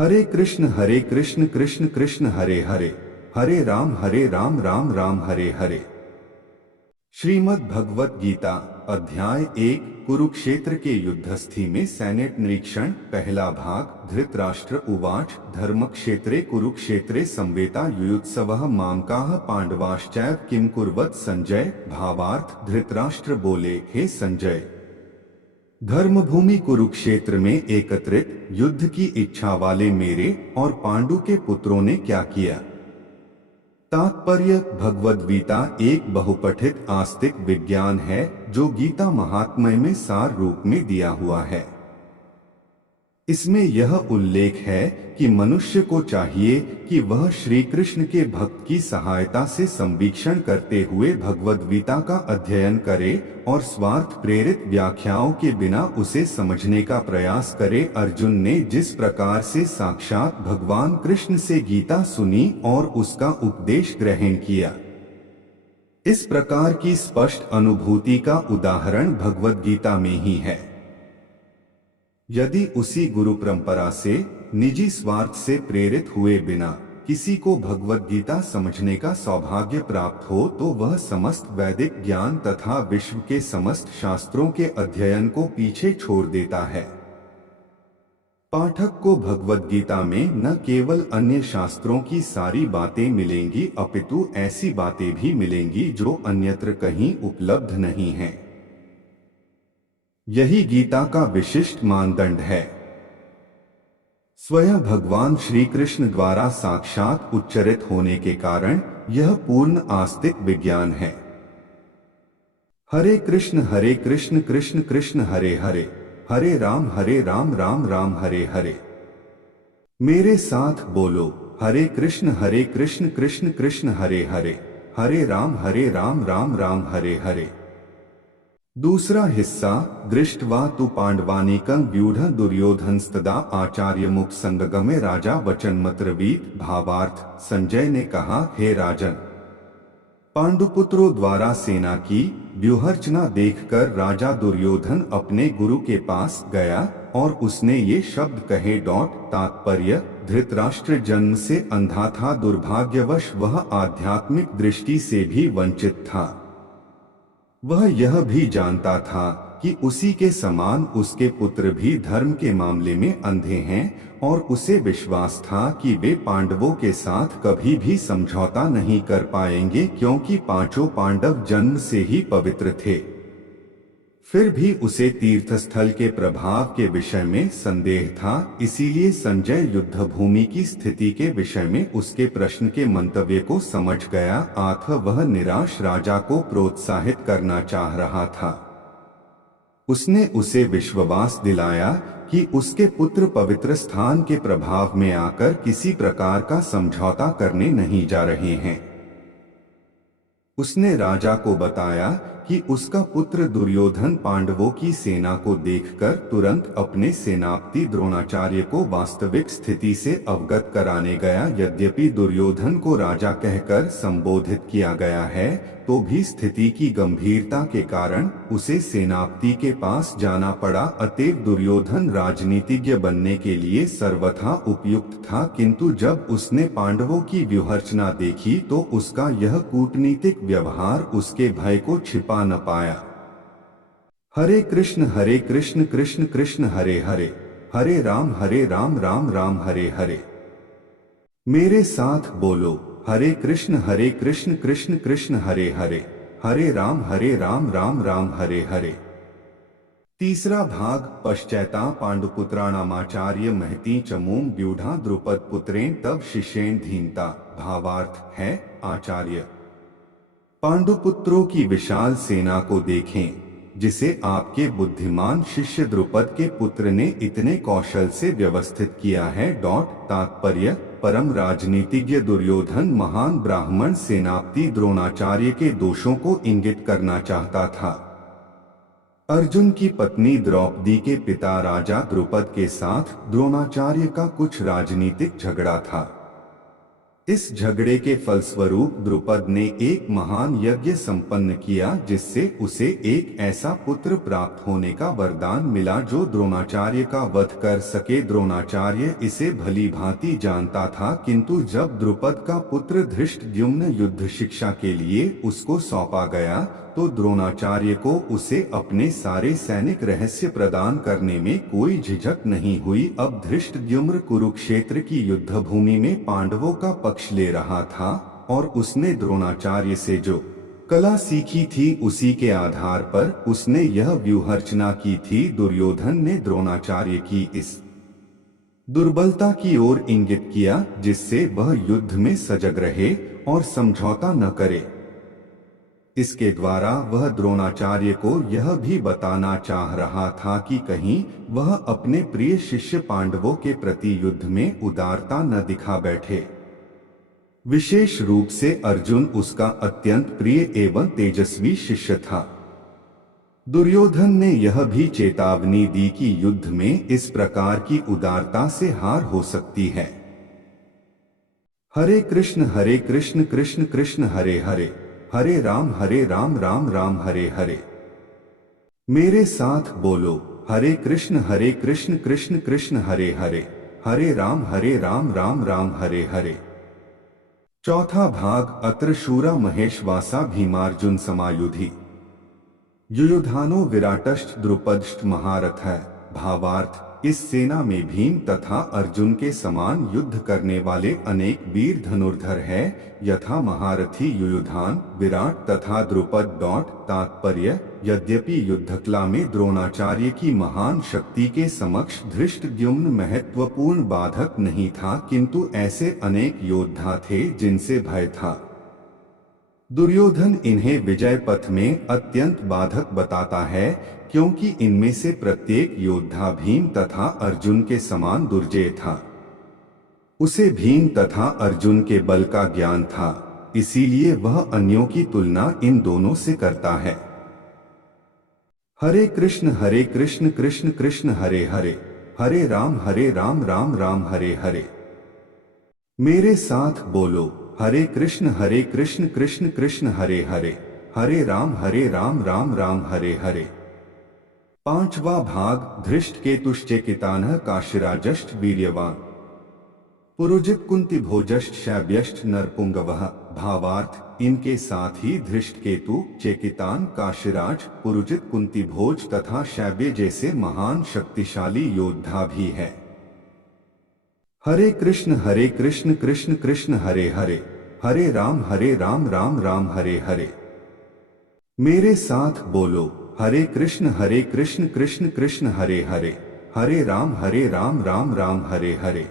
हरे कृष्ण कृष्ण कृष्ण हरे हरे, हरे राम राम राम हरे हरे। श्रीमद् भगवत गीता अध्याय 1 कुरुक्षेत्र के युद्धस्थी में सैन्य निरीक्षण। पहला भाग। धृतराष्ट्र उवाच धर्मक्षेत्रे कुरुक्षेत्रे संवेता युयुत्सवः मामकाः पांडवाश्चैव किम कुर्वत संजय। भावार्थ। धृतराष्ट्र बोले, हे संजय, धर्मभूमि कुरुक्षेत्र में एकत्रित युद्ध की इच्छा वाले मेरे और पांडु के पुत्रों ने क्या किया। तात्पर्य। भगवद गीता एक बहुपठित आस्तिक विज्ञान है जो गीता महात्म्य में सार रूप में दिया हुआ है। इसमें यह उल्लेख है कि मनुष्य को चाहिए कि वह श्री कृष्ण के भक्त की सहायता से संवीक्षण करते हुए भगवद गीता का अध्ययन करे और स्वार्थ प्रेरित व्याख्याओं के बिना उसे समझने का प्रयास करे। अर्जुन ने जिस प्रकार से साक्षात भगवान कृष्ण से गीता सुनी और उसका उपदेश ग्रहण किया, इस प्रकार की स्पष्ट अनुभूति का उदाहरण भगवद गीता में ही है। यदि उसी गुरु परंपरा से निजी स्वार्थ से प्रेरित हुए बिना किसी को भगवद गीता समझने का सौभाग्य प्राप्त हो तो वह समस्त वैदिक ज्ञान तथा विश्व के समस्त शास्त्रों के अध्ययन को पीछे छोड़ देता है। पाठक को भगवद गीता में न केवल अन्य शास्त्रों की सारी बातें मिलेंगी अपितु ऐसी बातें भी मिलेंगी जो अन्यत्र कहीं उपलब्ध नहीं हैं। यही गीता का विशिष्ट मानदंड है। स्वयं भगवान श्री कृष्ण द्वारा साक्षात उच्चरित होने के कारण यह पूर्ण आस्तिक विज्ञान है। हरे कृष्ण कृष्ण कृष्ण हरे हरे, हरे राम राम हरे हरे। मेरे साथ बोलो, हरे कृष्ण कृष्ण कृष्ण हरे हरे, हरे राम राम राम हरे। दूसरा हिस्सा। दृष्ट्वा तु पांडवानीकं व्यूढ़ दुर्योधनस्तदा आचार्य मुख संगमे राजा वचन मतरवीत। भावार्थ। संजय ने कहा, हे राजन, पांडुपुत्रों द्वारा सेना की व्यूहरचना देखकर राजा दुर्योधन अपने गुरु के पास गया और उसने ये शब्द कहे। तात्पर्य। धृतराष्ट्र जन्म से अंधा था, दुर्भाग्यवश वह आध्यात्मिक दृष्टि से भी वंचित था। वह यह भी जानता था कि उसी के समान उसके पुत्र भी धर्म के मामले में अंधे हैं और उसे विश्वास था कि वे पांडवों के साथ कभी भी समझौता नहीं कर पाएंगे क्योंकि पांचों पांडव जन्म से ही पवित्र थे। फिर भी उसे तीर्थस्थल के प्रभाव के विषय में संदेह था, इसीलिए संजय युद्धभूमि की स्थिति के विषय में उसके प्रश्न के मंतव्य को समझ गया। वह निराश राजा को प्रोत्साहित करना चाह रहा था। उसने उसे विश्वास दिलाया कि उसके पुत्र पवित्र स्थान के प्रभाव में आकर किसी प्रकार का समझौता करने नहीं जा रहे हैं। उसने राजा को बताया कि उसका पुत्र दुर्योधन पांडवों की सेना को देखकर तुरंत अपने सेनापति द्रोणाचार्य को वास्तविक स्थिति से अवगत कराने गया। यद्यपि दुर्योधन को राजा कहकर संबोधित किया गया है तो भी स्थिति की गंभीरता के कारण उसे सेनापति के पास जाना पड़ा। अतएव दुर्योधन राजनीतिज्ञ बनने के लिए सर्वथा उपयुक्त था, किंतु जब उसने पांडवों की व्यूहरचना देखी तो उसका यह कूटनीतिक व्यवहार उसके भय को छिपा न पाया। हरे कृष्ण कृष्ण कृष्ण हरे हरे, हरे राम राम हरे हरे। मेरे साथ बोलो, हरे कृष्ण कृष्ण कृष्ण हरे हरे, हरे राम राम हरे हरे। तीसरा भाग। पश्चैता पांडुपुत्राणामाचार्य महती चमूम व्यूढ़ा द्रुपद पुत्रेण तब शिष्येण धीनता। भावार्थ है, आचार्य, पांडुपुत्रों की विशाल सेना को देखें जिसे आपके बुद्धिमान शिष्य द्रुपद के पुत्र ने इतने कौशल से व्यवस्थित किया है। तात्पर्य। परम राजनीतिज्ञ दुर्योधन महान ब्राह्मण सेनापति द्रोणाचार्य के दोषों को इंगित करना चाहता था। अर्जुन की पत्नी द्रौपदी के पिता राजा द्रुपद के साथ द्रोणाचार्य का कुछ राजनीतिक झगड़ा था। इस झगड़े के फलस्वरूप द्रुपद ने एक महान यज्ञ संपन्न किया, जिससे उसे एक ऐसा पुत्र प्राप्त होने का वरदान मिला जो द्रोणाचार्य का वध कर सके। द्रोणाचार्य इसे भली भांति जानता था, किंतु जब द्रुपद का पुत्र धृष्टद्युम्न युद्ध शिक्षा के लिए उसको सौंपा गया तो द्रोणाचार्य को उसे अपने सारे सैनिक रहस्य प्रदान करने में कोई झिझक नहीं हुई। अब धृष्टद्युम्न कुरुक्षेत्र की युद्ध भूमि में पांडवों का पक्ष ले रहा था और उसने द्रोणाचार्य से जो कला सीखी थी उसी के आधार पर उसने यह व्यूहरचना की थी। दुर्योधन ने द्रोणाचार्य की इस दुर्बलता की ओर इंगित किया, जिससे वह युद्ध में सजग रहे और समझौता न करे। इसके द्वारा वह द्रोणाचार्य को यह भी बताना चाह रहा था कि कहीं वह अपने प्रिय शिष्य पांडवों के प्रति युद्ध में उदारता न दिखा बैठे। विशेष रूप से अर्जुन उसका अत्यंत प्रिय एवं तेजस्वी शिष्य था। दुर्योधन ने यह भी चेतावनी दी कि युद्ध में इस प्रकार की उदारता से हार हो सकती है। हरे कृष्ण कृष्ण कृष्ण हरे हरे, हरे राम राम राम हरे हरे। मेरे साथ बोलो, हरे कृष्ण कृष्ण कृष्ण हरे हरे, हरे राम राम राम हरे हरे। चौथा भाग। अत्र शूरा महेशवासा भीमार्जुन समायुधि। युयुधानो विराटश्च द्रुपदश्च महारथः। भावार्थ, इस सेना में भीम तथा अर्जुन के समान युद्ध करने वाले अनेक वीर धनुर्धर हैं, यथा महारथी युयुधान, विराट तथा द्रुपद। तात्पर्य, यद्यपि युद्धकला में द्रोणाचार्य की महान शक्ति के समक्ष धृष्टद्युम्न महत्वपूर्ण बाधक नहीं था, किंतु ऐसे अनेक योद्धा थे जिनसे भय था। दुर्योधन इन्हें विजय पथ में अत्यंत बाधक बताता है, क्योंकि इनमें से प्रत्येक योद्धा भीम तथा अर्जुन के समान दुर्जय था। उसे भीम तथा अर्जुन के बल का ज्ञान था, इसीलिए वह अन्यों की तुलना इन दोनों से करता है। हरे कृष्ण कृष्ण कृष्ण हरे हरे, हरे राम राम राम हरे हरे। मेरे साथ बोलो, हरे कृष्ण कृष्ण कृष्ण हरे हरे, हरे राम राम राम हरे हरे। पांचवा भाग। धृष्टकेतुश्चेकितानः काशीराजश्च वीर्यवान्। पुरुजित कुंती भोजश्च शैब्यश्च नरपुंगवः। भावार्थ, इनके साथ ही धृष्टकेतु, चेकितान, काशीराज, पुरुजित, कुंती भोज तथा शैब्य जैसे महान शक्तिशाली योद्धा भी है। हरे कृष्ण कृष्ण कृष्ण हरे हरे, हरे राम राम राम हरे हरे। मेरे साथ बोलो, हरे कृष्ण कृष्ण कृष्ण हरे हरे, हरे राम राम राम हरे हरे।